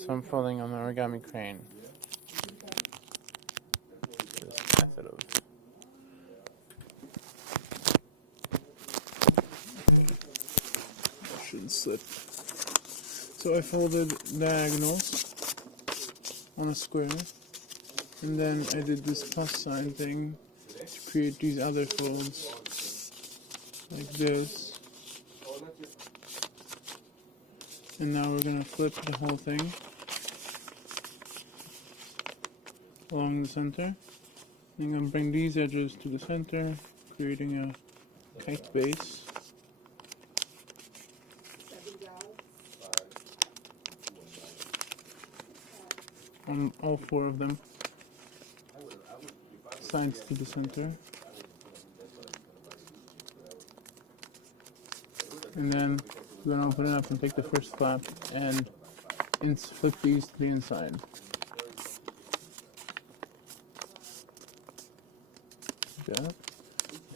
So I'm folding on the Origami Crane. This method of shouldn't slip. So I folded diagonals on a square, and then I did this plus sign thing to create these other folds like this. And now we're going to flip the whole thing along the center. I'm going to bring these edges to the center, creating a kite base. On all four of them, sides to the center. And then we're going to open it up and take the first flap and flip these to the inside. Like that.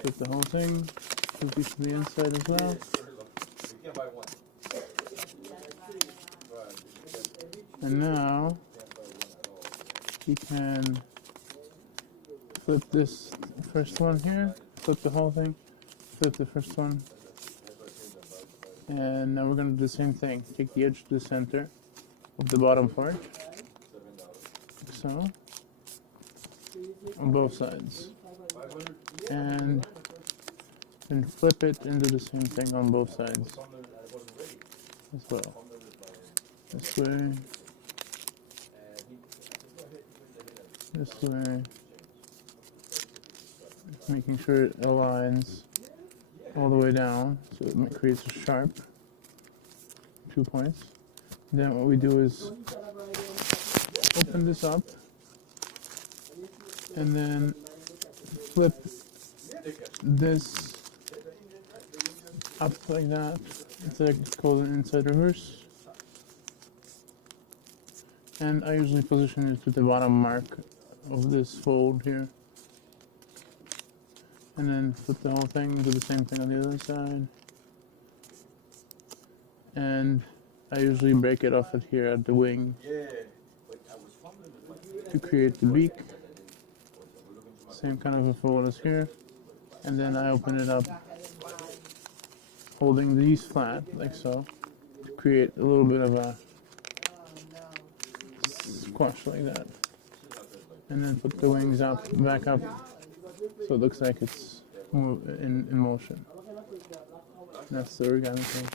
Flip the whole thing, flip these to the inside as well. And now we can flip this first one here, flip the whole thing, flip the first one. And now we're going to do the same thing. Take the edge to the center of the bottom part, like so, on both sides. And then flip it and do the same thing on both sides as well. This way, this way, making sure it aligns all the way down, so it creates a sharp 2 points. Then what we do is open this up and then flip this up like that. It's called an inside reverse. And I usually position it to the bottom mark of this fold here. And then flip the whole thing, do the same thing on the other side. And I usually break it off at here at the wing to create the beak. Same kind of a fold as here. And then I open it up, holding these flat, like so, to create a little bit of a squash like that. And then put the wings up, back up, so it looks like it's in motion. That's the origami thing.